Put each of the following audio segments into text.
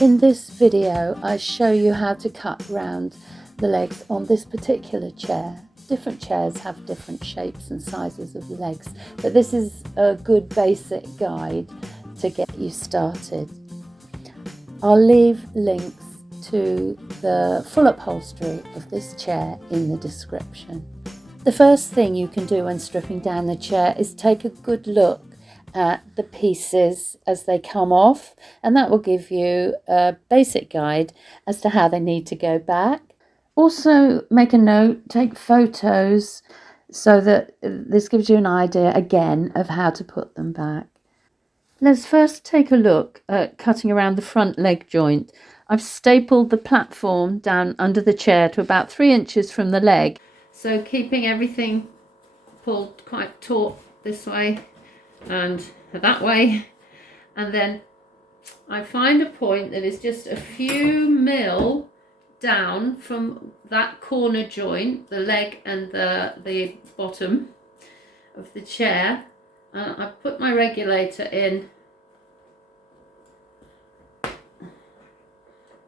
In this video, I show you how to cut round the legs on this particular chair. Different chairs have different shapes and sizes of legs, but this is a good basic guide to get you started. I'll leave links to the full upholstery of this chair in the description. The first thing you can do when stripping down the chair is take a good look at the pieces as they come off, and that will give you a basic guide as to how they need to go back. Also make a note, take photos, so that this gives you an idea again of how to put them back. Let's first take a look at cutting around the front leg joint. I've stapled the platform down under the chair to about 3 inches from the leg, so keeping everything pulled quite taut this way and that way, and then I find a point that is just a few mil down from that corner joint, the leg and the bottom of the chair. I put my regulator in,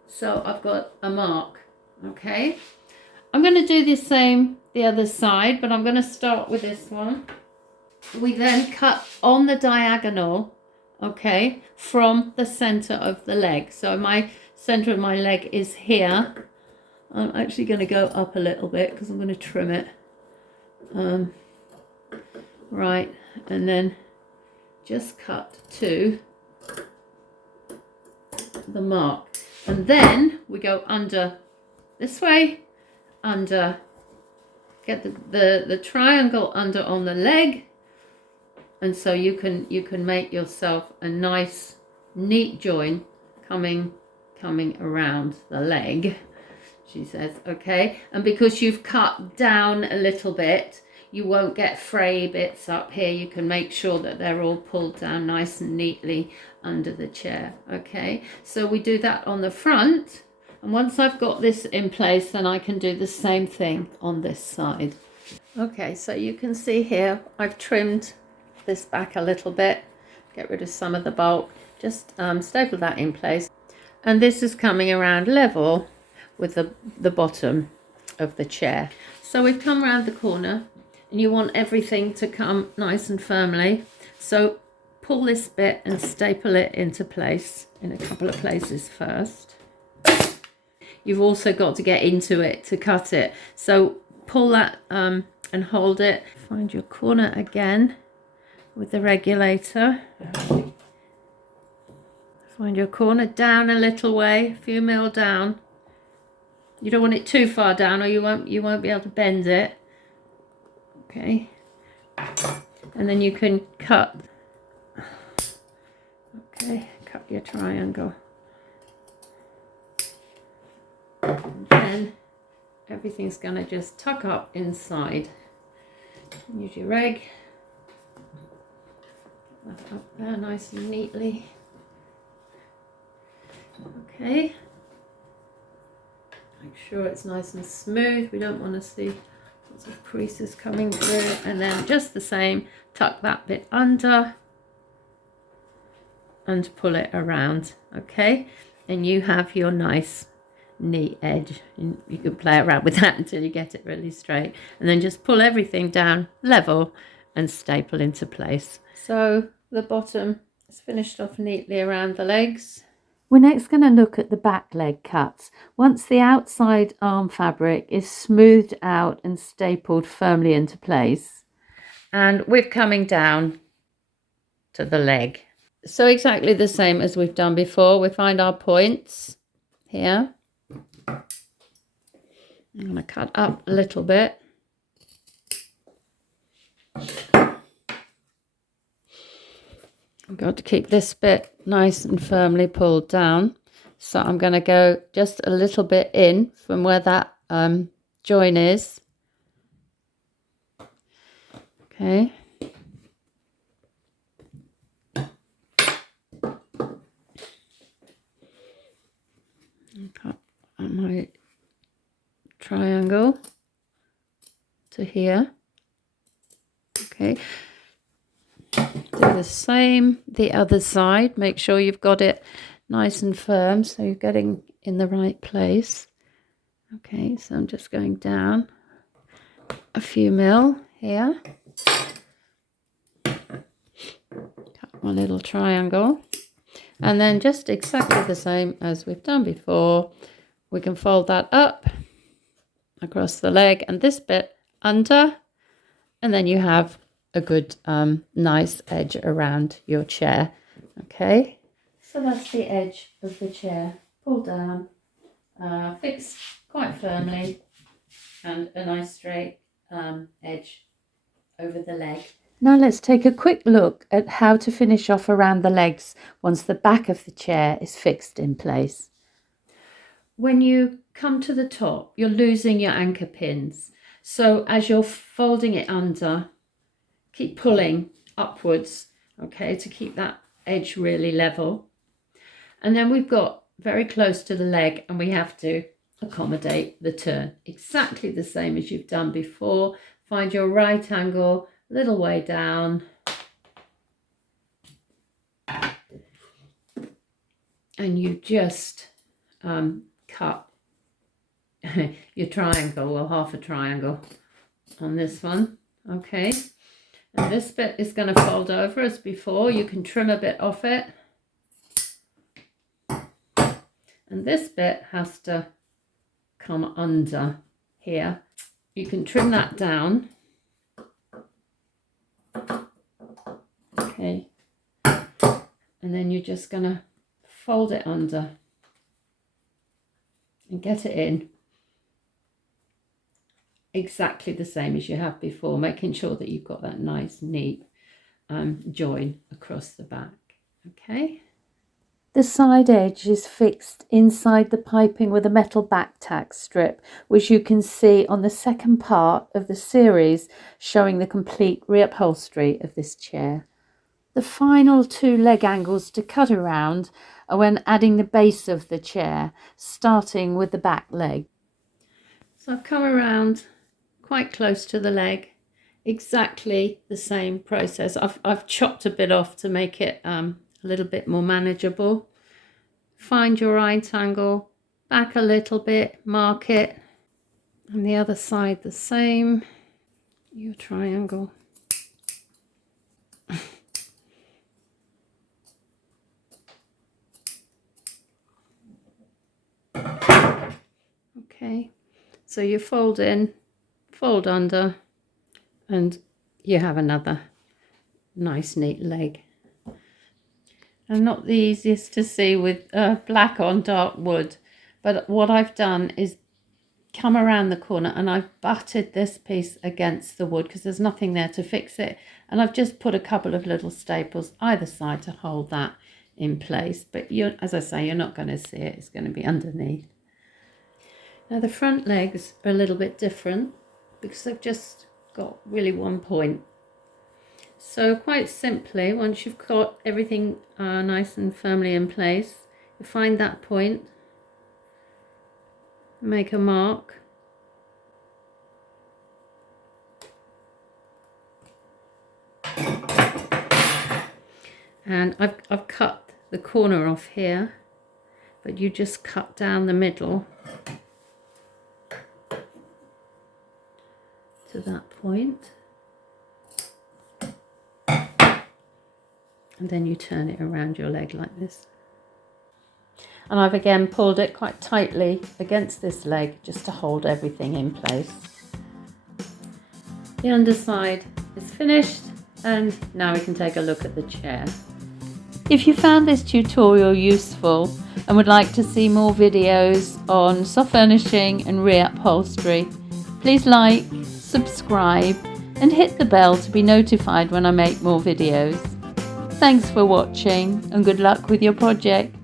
so I've got a mark. Okay, I'm going to do the same the other side, but I'm going to start with this one. We then cut on the diagonal, okay, from the center of the leg. So my center of my leg is here. I'm actually going to go up a little bit because I'm going to trim it. Right, and then just cut to the mark. And then we go under this way, under, get the triangle under on the leg. And so you can make yourself a nice neat join coming around the leg, she says. Okay, and because you've cut down a little bit, you won't get fray bits up here. You can make sure that they're all pulled down nice and neatly under the chair. Okay, so we do that on the front, and once I've got this in place, then I can do the same thing on this side. Okay, so you can see here I've trimmed this back a little bit, get rid of some of the bulk, just staple that in place, and this is coming around level with the bottom of the chair. So we've come around the corner, and you want everything to come nice and firmly, so pull this bit and staple it into place in a couple of places first. You've also got to get into it to cut it, so pull that and hold it. Find your corner again with the regulator. Find your corner down a little way, a few mil down. You don't want it too far down, or you won't be able to bend it. Okay, and then you can cut. Okay, cut your triangle, and then everything's gonna just tuck up inside. Use your reg. That up there nice and neatly. Okay, make sure it's nice and smooth. We don't want to see lots of creases coming through, and then just the same, tuck that bit under and pull it around. Okay, and you have your nice neat edge, and you can play around with that until you get it really straight, and then just pull everything down level and staple into place. So the bottom is finished off neatly around the legs. We're next going to look at the back leg cuts. Once the outside arm fabric is smoothed out and stapled firmly into place, and we're coming down to the leg. So exactly the same as we've done before. We find our points here. I'm going to cut up a little bit. I've got to keep this bit nice and firmly pulled down. So I'm going to go just a little bit in from where that join is. Okay. Cut my triangle to here. Okay. Do the same the other side. Make sure you've got it nice and firm, so you're getting in the right place. Okay, so I'm just going down a few mil here. Cut my little triangle. And then just exactly the same as we've done before, we can fold that up across the leg and this bit under, and then you have a good nice edge around your chair. Okay, so that's the edge of the chair. Pull down, fixed quite firmly, and a nice straight edge over the leg. Now let's take a quick look at how to finish off around the legs once the back of the chair is fixed in place. When you come to the top, you're losing your anchor pins. So as you're folding it under, keep pulling upwards, okay, to keep that edge really level. And then we've got very close to the leg and we have to accommodate the turn. Exactly the same as you've done before. Find your right angle, little way down. And you just cut your triangle, well, half a triangle on this one. Okay. And this bit is going to fold over as before. You can trim a bit off it. And this bit has to come under here. You can trim that down. Okay. And then you're just going to fold it under and get it in exactly the same as you have before, making sure that you've got that nice neat join across the back. Okay. The side edge is fixed inside the piping with a metal back tack strip, which you can see on the second part of the series showing the complete reupholstery of this chair. The final two leg angles to cut around are when adding the base of the chair, starting with the back leg. So I've come around quite close to the leg, exactly the same process. I've chopped a bit off to make it a little bit more manageable. Find your right angle, back a little bit, mark it, and the other side the same, your triangle. Okay, so you fold in, fold under, and you have another nice neat leg. And not the easiest to see with black on dark wood, but what I've done is come around the corner and I've butted this piece against the wood because there's nothing there to fix it, and I've just put a couple of little staples either side to hold that in place. But you, as I say, you're not going to see it, it's going to be underneath. Now the front legs are a little bit different because they've just got really one point. So quite simply, once you've got everything nice and firmly in place, you find that point, make a mark, and I've cut the corner off here, but you just cut down the middle to that point. And then you turn it around your leg like this. And I've again pulled it quite tightly against this leg just to hold everything in place. The underside is finished, and now we can take a look at the chair. If you found this tutorial useful and would like to see more videos on soft furnishing and re-upholstery, please like, subscribe and hit the bell to be notified when I make more videos. Thanks for watching and good luck with your project.